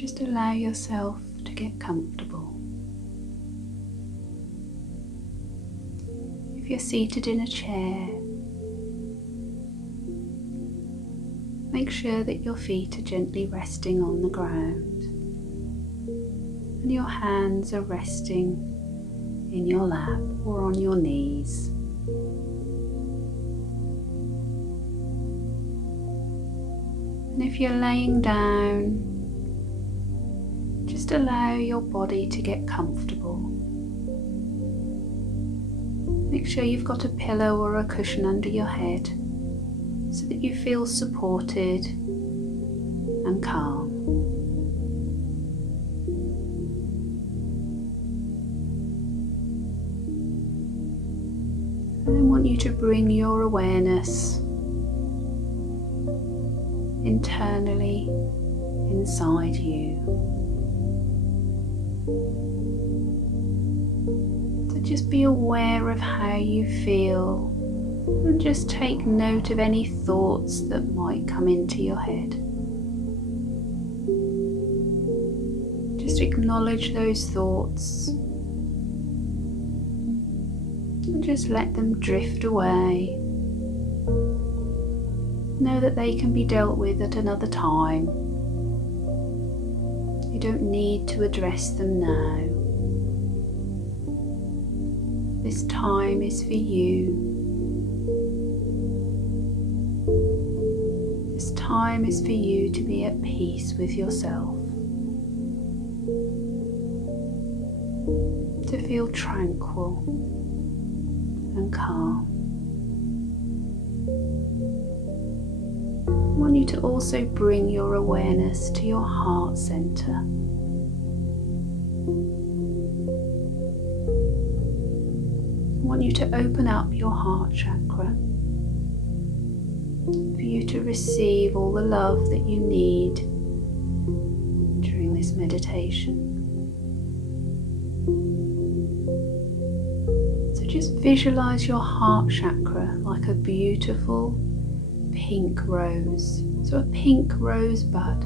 Just allow yourself to get comfortable. If you're seated in a chair, make sure that your feet are gently resting on the ground and your hands are resting in your lap or on your knees. And if you're laying down, just allow your body to get comfortable. Make sure you've got a pillow or a cushion under your head so that you feel supported and calm. And I want you to bring your awareness internally inside you. So just be aware of how you feel and just take note of any thoughts that might come into your head. Just acknowledge those thoughts and just let them drift away. Know that they can be dealt with at another time. You don't need to address them now. This time is for you. This time is for you to be at peace with yourself. To feel tranquil and calm. I want you to also bring your awareness to your heart center. I want you to open up your heart chakra for you to receive all the love that you need during this meditation. So just visualize your heart chakra like a beautiful pink rose, so a pink rose bud.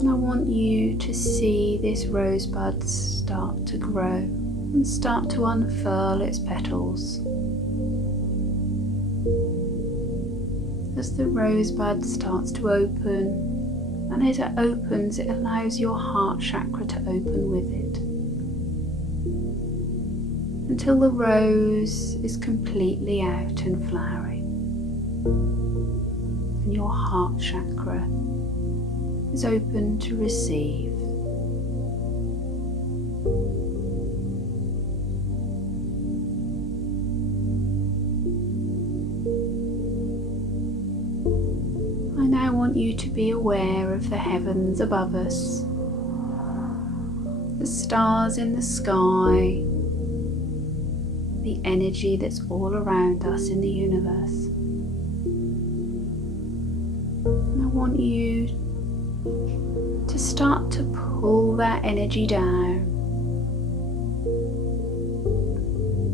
And I want you to see this rosebud start to grow and start to unfurl its petals. As the rosebud starts to open, and as it opens, it allows your heart chakra to open with it, until the rose is completely out and flowering, and your heart chakra is open to receive. I now want you to be aware of the heavens above us, the stars in the sky, the energy that's all around us in the universe. And I want you to start to pull that energy down.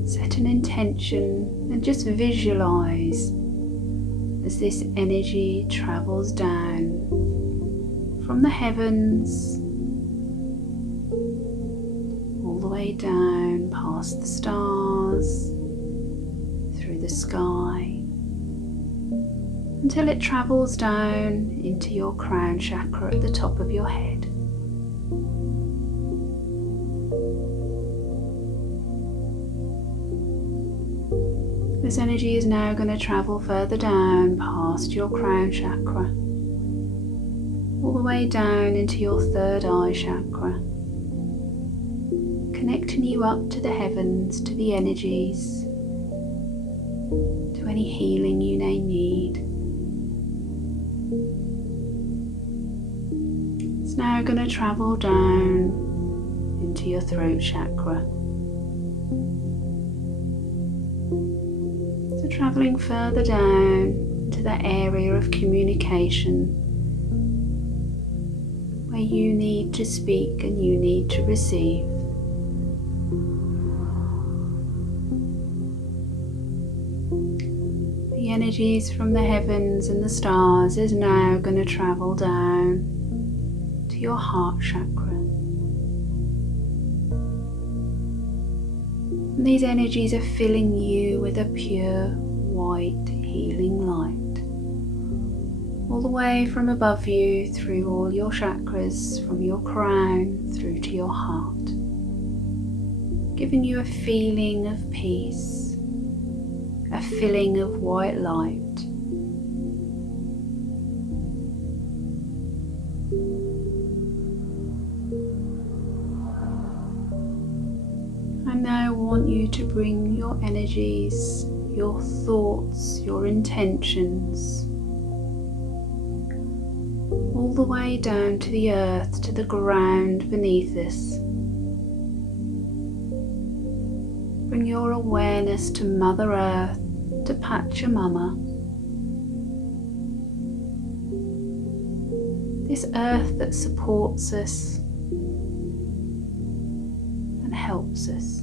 Set an intention and just visualize as this energy travels down from the heavens all the way down past the stars, through the sky, until it travels down into your crown chakra at the top of your head. This energy is now going to travel further down past your crown chakra, all the way down into your third eye chakra, connecting you up to the heavens, to the energies, to any healing you may need. It's now going to travel down into your throat chakra. So travelling further down to that area of communication where you need to speak and you need to receive. The energies from the heavens and the stars is now going to travel down to your heart chakra. And these energies are filling you with a pure white healing light, all the way from above you through all your chakras, from your crown through to your heart, giving you a feeling of peace, a filling of white light. I now want you to bring your energies, your thoughts, your intentions all the way down to the earth, to the ground beneath us. Bring your awareness to Mother Earth, to Pachamama. This earth that supports us and helps us.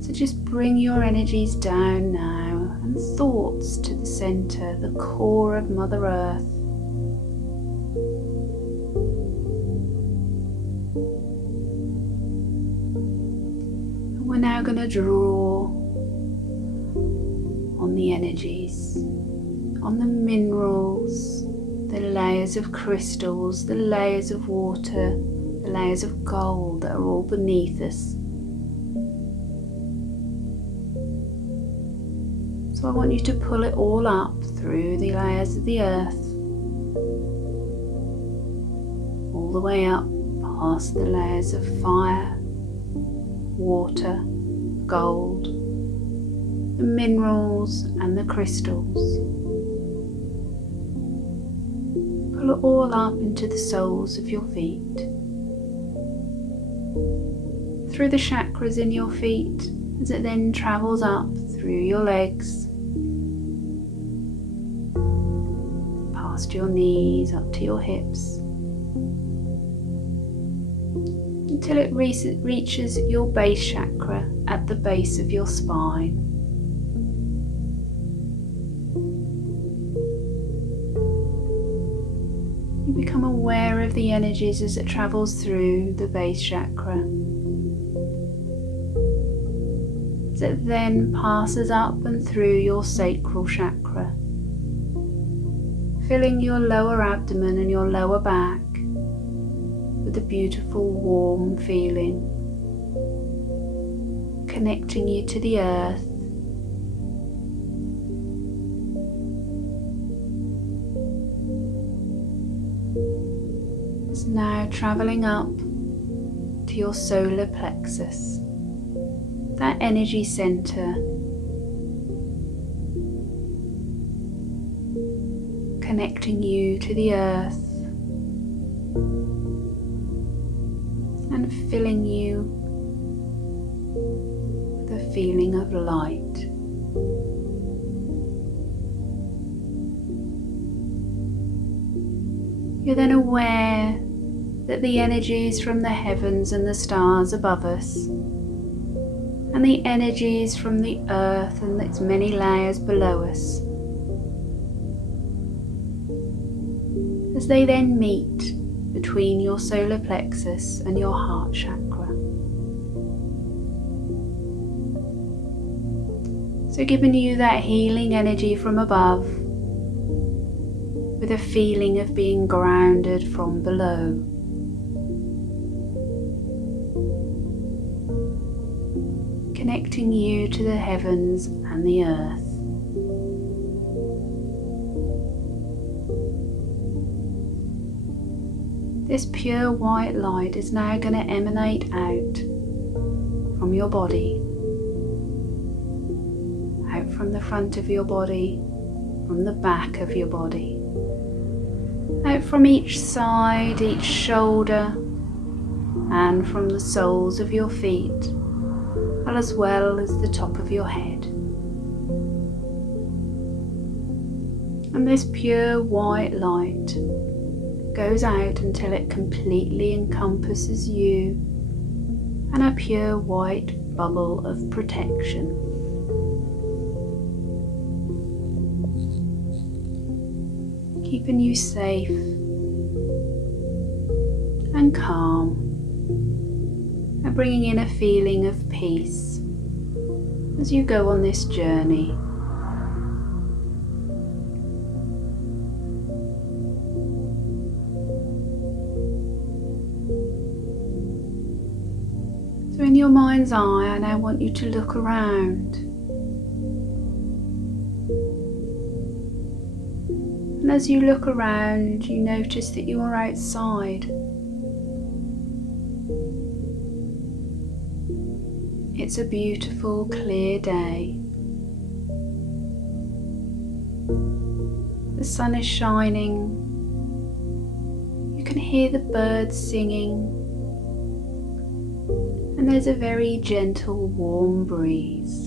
So just bring your energies down now and thoughts to the center, the core of Mother Earth. We're now going to draw on the energies, on the minerals, the layers of crystals, the layers of water, the layers of gold that are all beneath us. So I want you to pull it all up through the layers of the earth, all the way up past the layers of fire, water, gold, the minerals and the crystals. Pull it all up into the soles of your feet, through the chakras in your feet, as it then travels up through your legs, past your knees, up to your hips, until it reaches your base chakra at the base of your spine. You become aware of the energies as it travels through the base chakra, as it then passes up and through your sacral chakra, filling your lower abdomen and your lower back with a beautiful warm feeling, connecting you to the earth. It's now travelling up to your solar plexus, that energy centre, connecting you to the earth and filling you with a feeling of light. You're then aware that the energies from the heavens and the stars above us, and the energies from the earth and its many layers below us, as they then meet between your solar plexus and your heart chakra. So giving you that healing energy from above, with a feeling of being grounded from below. Connecting you to the heavens and the earth. This pure white light is now going to emanate out from your body, out from the front of your body, from the back of your body, out from each side, each shoulder, and from the soles of your feet, as well as the top of your head. And this pure white light goes out until it completely encompasses you and a pure white bubble of protection. keeping you safe and calm, and bringing in a feeling of peace as you go on this journey. So in your mind's eye, I now want you to look around. And as you look around, you notice that you are outside. It's a beautiful, clear day. The sun is shining. You can hear the birds singing. And there's a very gentle, warm breeze.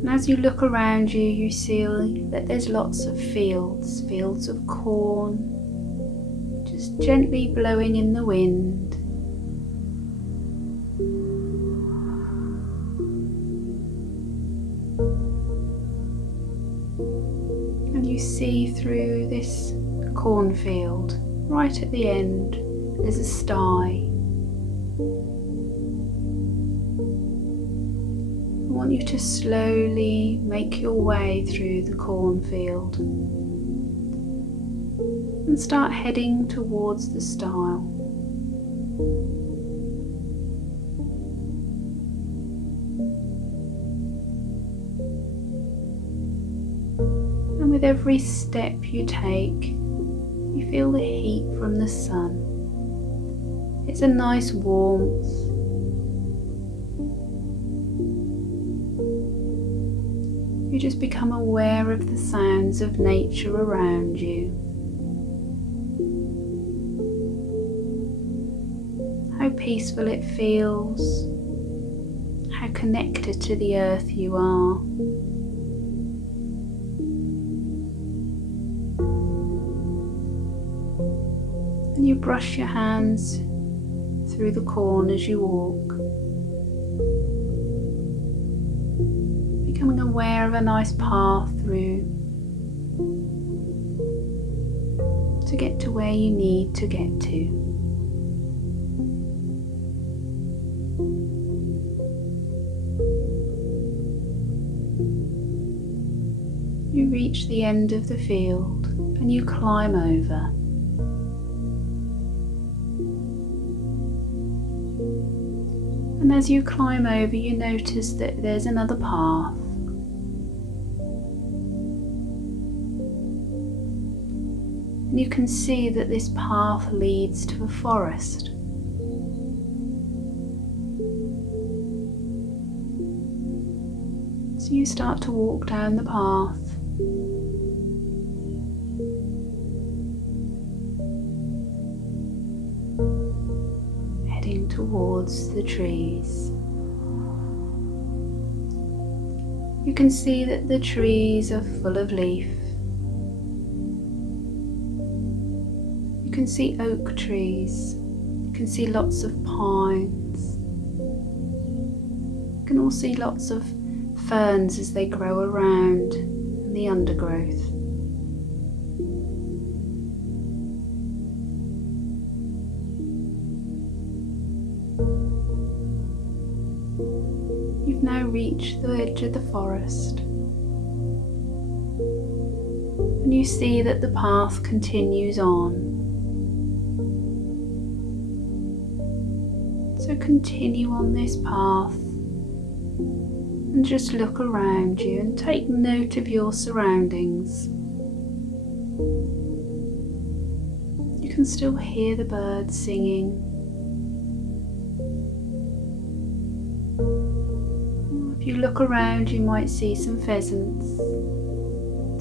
And as you look around you, you see that there's lots of fields of corn, just gently blowing in the wind. And you see through this cornfield, right at the end, there's a sty. I want you to slowly make your way through the cornfield and start heading towards the stile. And with every step you take, you feel the heat from the sun. It's a nice warmth. You just become aware of the sounds of nature around you. How peaceful it feels. How connected to the earth you are. And you brush your hands through the corn as you walk, becoming aware of a nice path through to get to where you need to get to. You reach the end of the field and you climb over. And as you climb over, you notice that there's another path. And you can see that this path leads to a forest. So you start to walk down the path. Heading towards the trees. You can see that the trees are full of leaf. You can see oak trees. You can see lots of pines. You can also see lots of ferns as they grow around in the undergrowth. You've now reached the edge of the forest, and you see that the path continues on. So continue on this path and just look around you and take note of your surroundings. You can still hear the birds singing. If you look around, you might see some pheasants,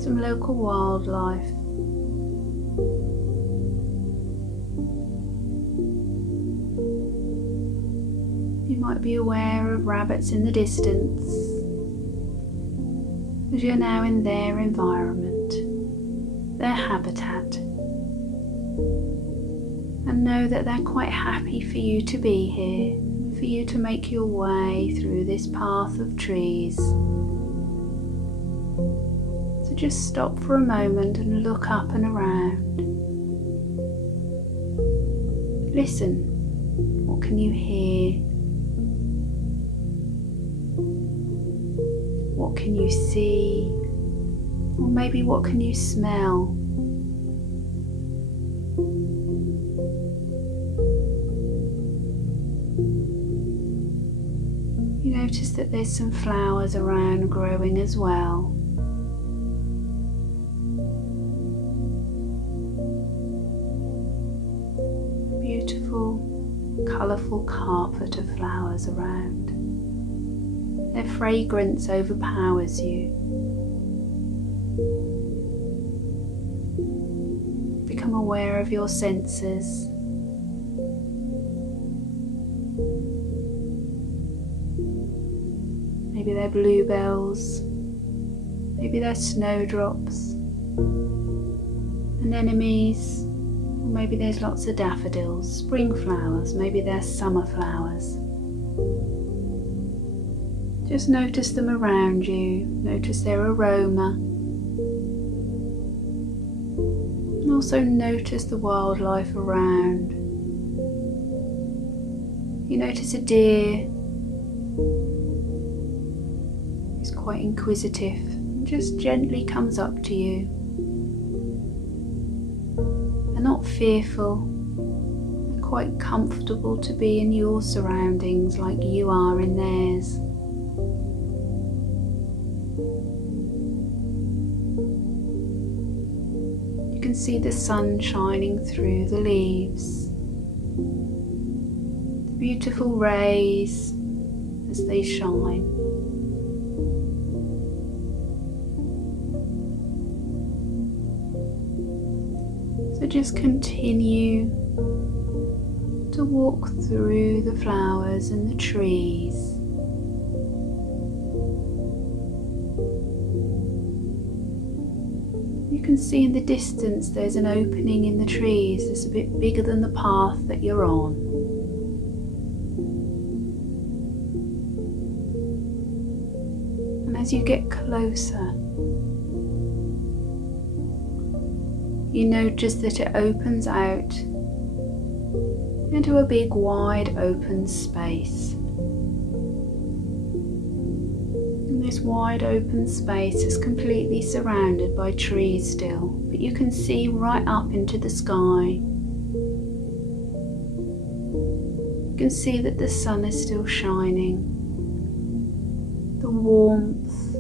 some local wildlife. You might be aware of rabbits in the distance, as you're now in their environment, their habitat, and know that they're quite happy for you to be here, for you to make your way through this path of trees just stop for a moment and look up and around. Listen. What can you hear? What can you see? Or maybe what can you smell? You notice that there's some flowers around growing as well. Beautiful, colourful carpet of flowers around. Their fragrance overpowers you. Become aware of your senses. Maybe they're bluebells, maybe they're snowdrops, anemones, or maybe there's lots of daffodils, spring flowers, maybe they're summer flowers. Just notice them around you, notice their aroma, and also notice the wildlife around. You notice a deer who's quite inquisitive and just gently comes up to you. They're not fearful, they're quite comfortable to be in your surroundings like you are in theirs. You can see the sun shining through the leaves, the beautiful rays as they shine. So just continue to walk through the flowers and the trees. You can see in the distance there's an opening in the trees that's a bit bigger than the path that you're on. And as you get closer, you notice that it opens out into a big wide open space. And this wide open space is completely surrounded by trees still, but you can see right up into the sky. You can see that the sun is still shining. The warmth.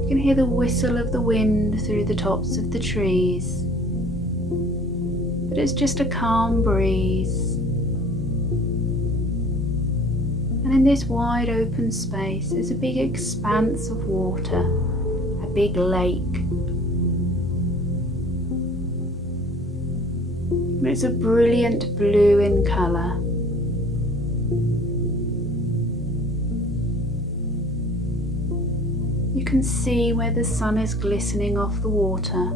You can hear the whistle of the wind through the tops of the trees, but it's just a calm breeze. And in this wide open space is a big expanse of water, a big lake. And it's a brilliant blue in colour. You can see where the sun is glistening off the water.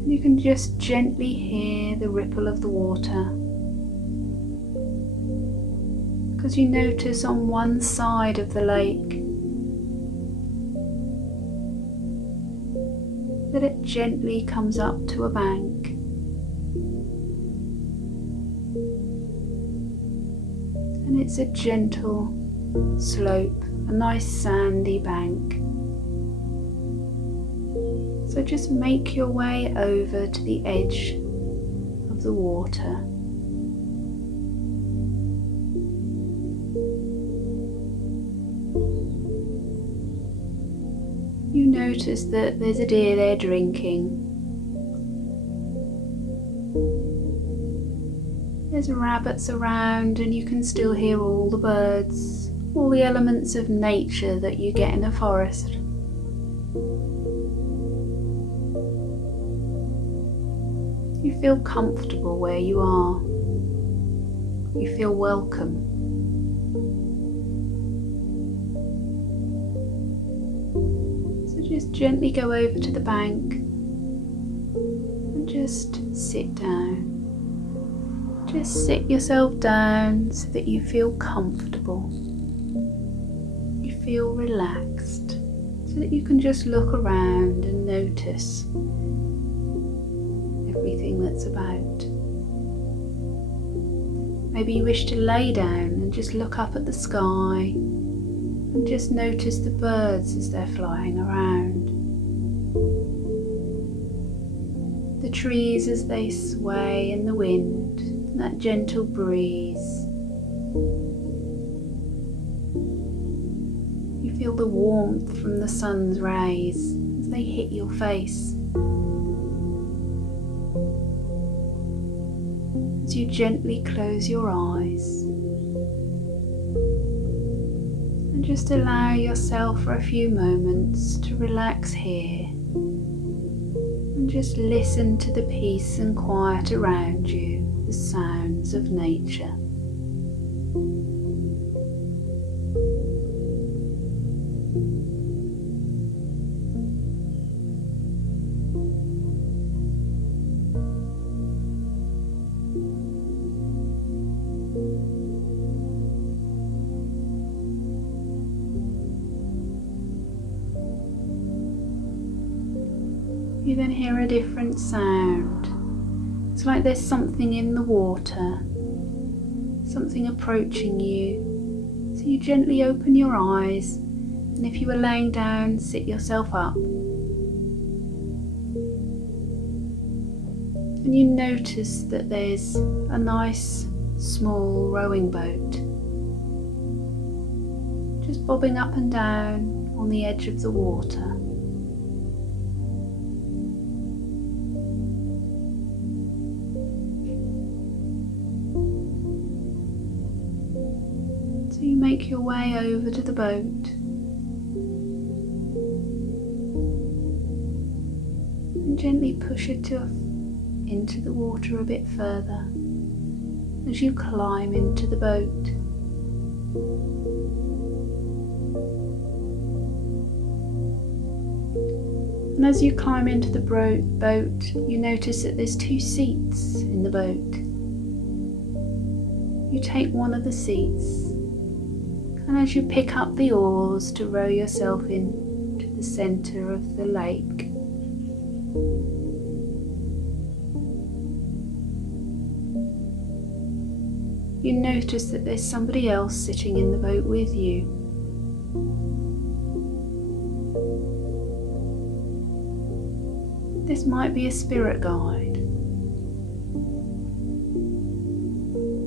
And you can just gently hear the ripple of the water, because you notice on one side of the lake that it gently comes up to a bank. And it's a gentle slope, a nice sandy bank. So just make your way over to the edge of the water. You notice that there's a deer there drinking. There's rabbits around, and you can still hear all the birds, all the elements of nature that you get in a forest. You feel comfortable where you are. You feel welcome. So just gently go over to the bank and just sit down. Just sit yourself down so that you feel comfortable. You feel relaxed, so that you can just look around and notice everything that's about. Maybe you wish to lay down and just look up at the sky and just notice the birds as they're flying around. The trees as they sway in the wind, and that gentle breeze. You feel the warmth from the sun's rays as they hit your face. As you gently close your eyes and just allow yourself for a few moments to relax here and just listen to the peace and quiet around you, the sounds of nature. You then hear a different sound. It's like there's something in the water, something approaching you. So you gently open your eyes, and if you were laying down, sit yourself up. And you notice that there's a nice small rowing boat just bobbing up and down on the edge of the water. So you make your way over to the boat and gently push it into the water a bit further as you climb into the boat. And as you climb into the boat, you notice that there's 2 seats in the boat. You take one of the seats, and as you pick up the oars to row yourself into the centre of the lake, you notice that there's somebody else sitting in the boat with you. This might be a spirit guide.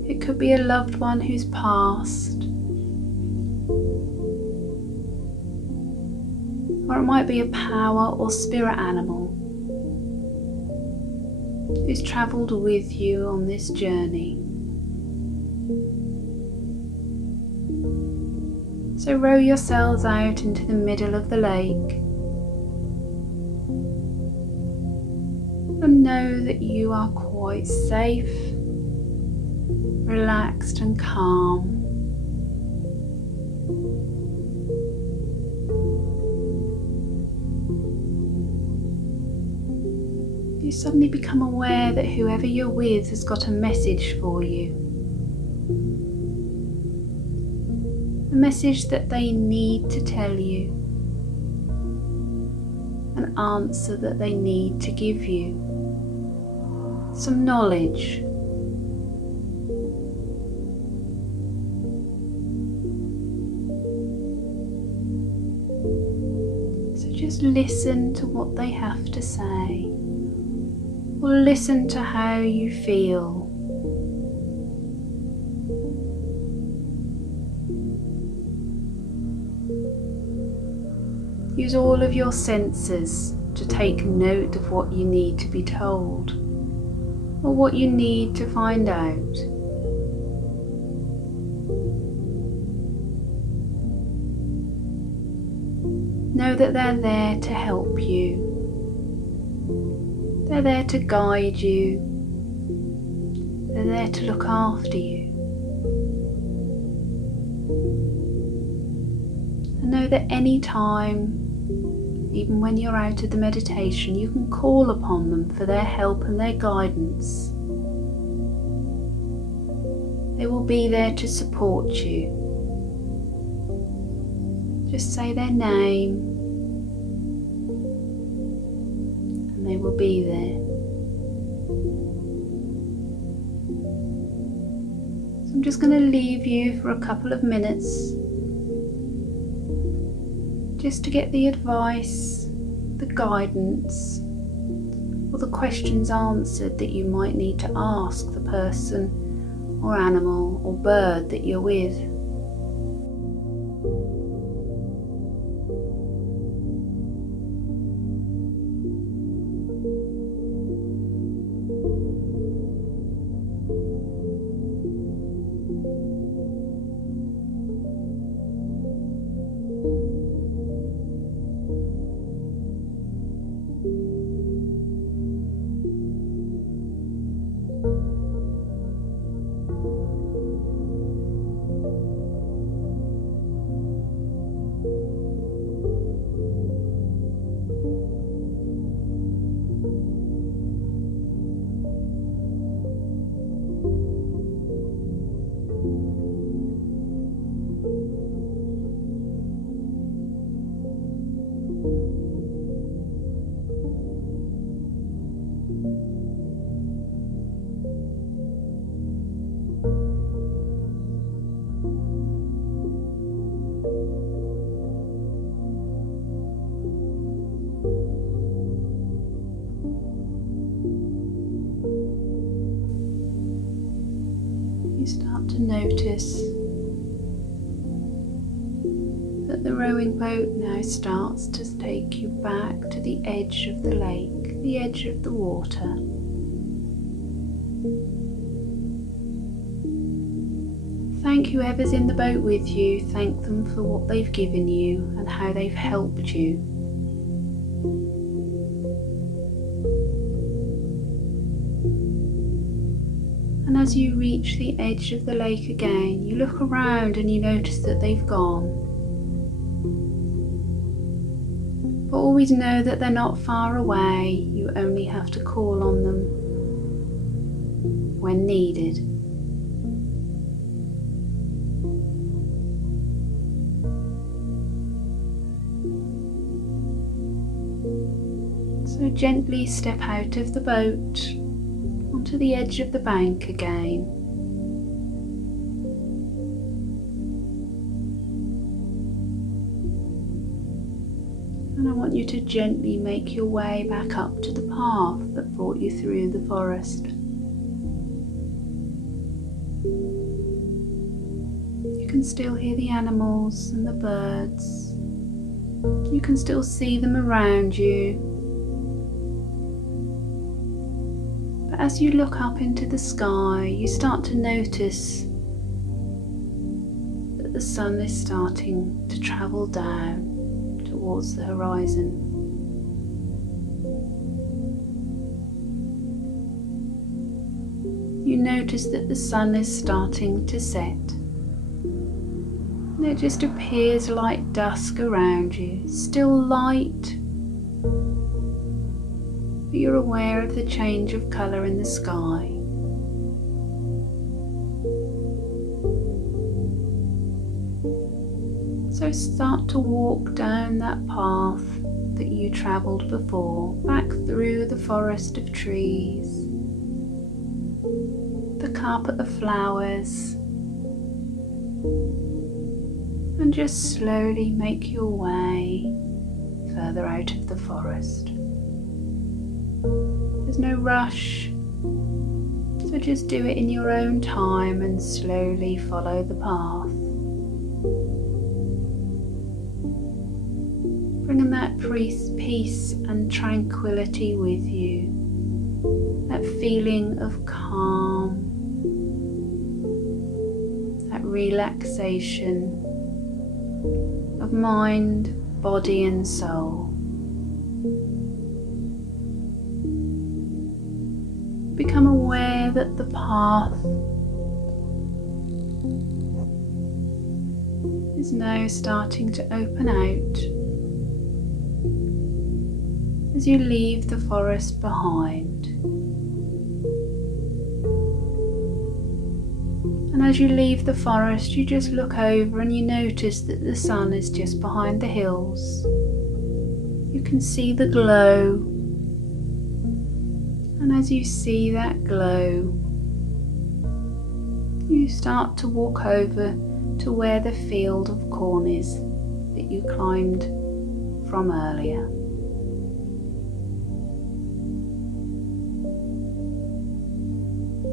It could be a loved one who's passed. Or it might be a power or spirit animal who's travelled with you on this journey. So row yourselves out into the middle of the lake and know that you are quite safe, relaxed and calm. You suddenly become aware that whoever you're with has got a message for you. A message that they need to tell you. An answer that they need to give you. Some knowledge. So just listen to what they have to say. Or listen to how you feel. Use all of your senses to take note of what you need to be told or what you need to find out. Know that they're there to help you. They're there to guide you. They're there to look after you. And know that any time, even when you're out of the meditation, you can call upon them for their help and their guidance. They will be there to support you. Just say their name and they will be there. So I'm just going to leave you for a couple of minutes just to get the advice, the guidance, or the questions answered that you might need to ask the person or animal or bird that you're with. You start to notice that the rowing boat now starts to take you back to the edge of the lake, the edge of the water. Thank whoever's in the boat with you, thank them for what they've given you and how they've helped you. And as you reach the edge of the lake again, you look around and you notice that they've gone. But always know that they're not far away, you only have to call on them when needed. So gently step out of the boat onto the edge of the bank again. And I want you to gently make your way back up to the path that brought you through the forest. You can still hear the animals and the birds. You can still see them around you. But as you look up into the sky, you start to notice that the sun is starting to travel down towards the horizon. You notice that the sun is starting to set. And it just appears like dusk around you, still light, but you're aware of the change of colour in the sky. So start to walk down that path that you travelled before, back through the forest of trees, the carpet of flowers, and just slowly make your way further out of the forest. There's no rush, so just do it in your own time and slowly follow the path. Bringing that peace and tranquility with you, that feeling of calm, that relaxation of mind, body and soul. Become aware that the path is now starting to open out as you leave the forest behind. And And as you leave the forest, you just look over and you notice that the sun is just behind the hills. You can see the glow. And as you see that glow, you start to walk over to where the field of corn is that you climbed from earlier.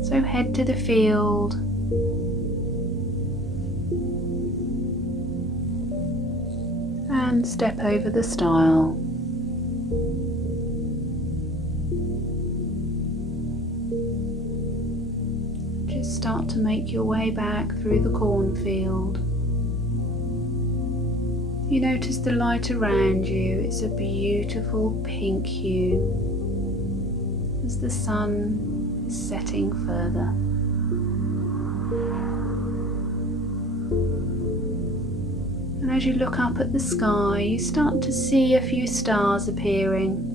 So head to the field and step over the stile. Just start to make your way back through the cornfield. You notice the light around you. It's a beautiful pink hue as the sun is setting further. And as you look up at the sky, you start to see a few stars appearing.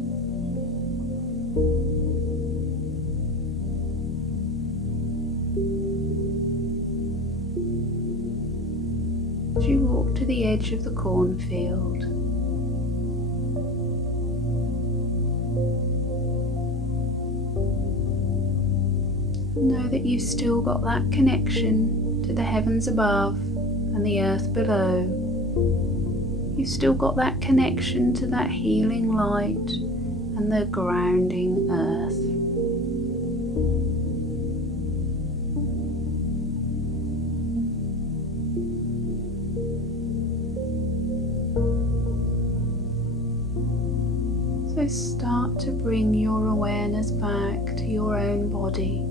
As you walk to the edge of the cornfield, know that you've still got that connection to the heavens above and the earth below. You've still got that connection to that healing light and the grounding earth. So start to bring your awareness back to your own body.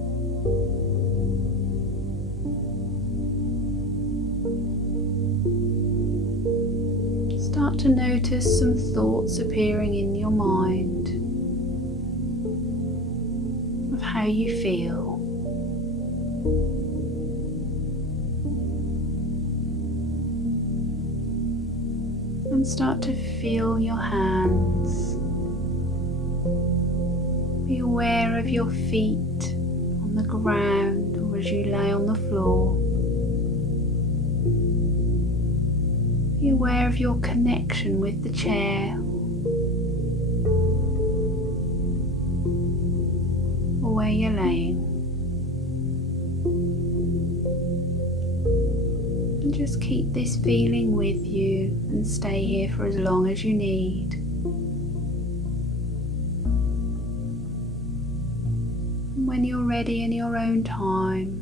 Start to notice some thoughts appearing in your mind of how you feel. And start to feel your hands. Be aware of your feet on the ground or as you lay on the floor. Be aware of your connection with the chair or where you're laying. And just keep this feeling with you and stay here for as long as you need. When you're ready in your own time,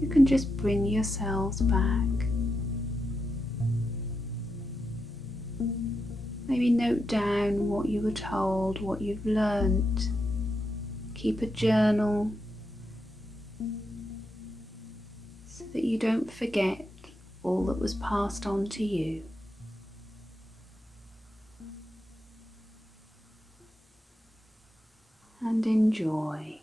you can just bring yourselves back. Maybe note down what you were told, what you've learnt. Keep a journal so that you don't forget all that was passed on to you. And enjoy.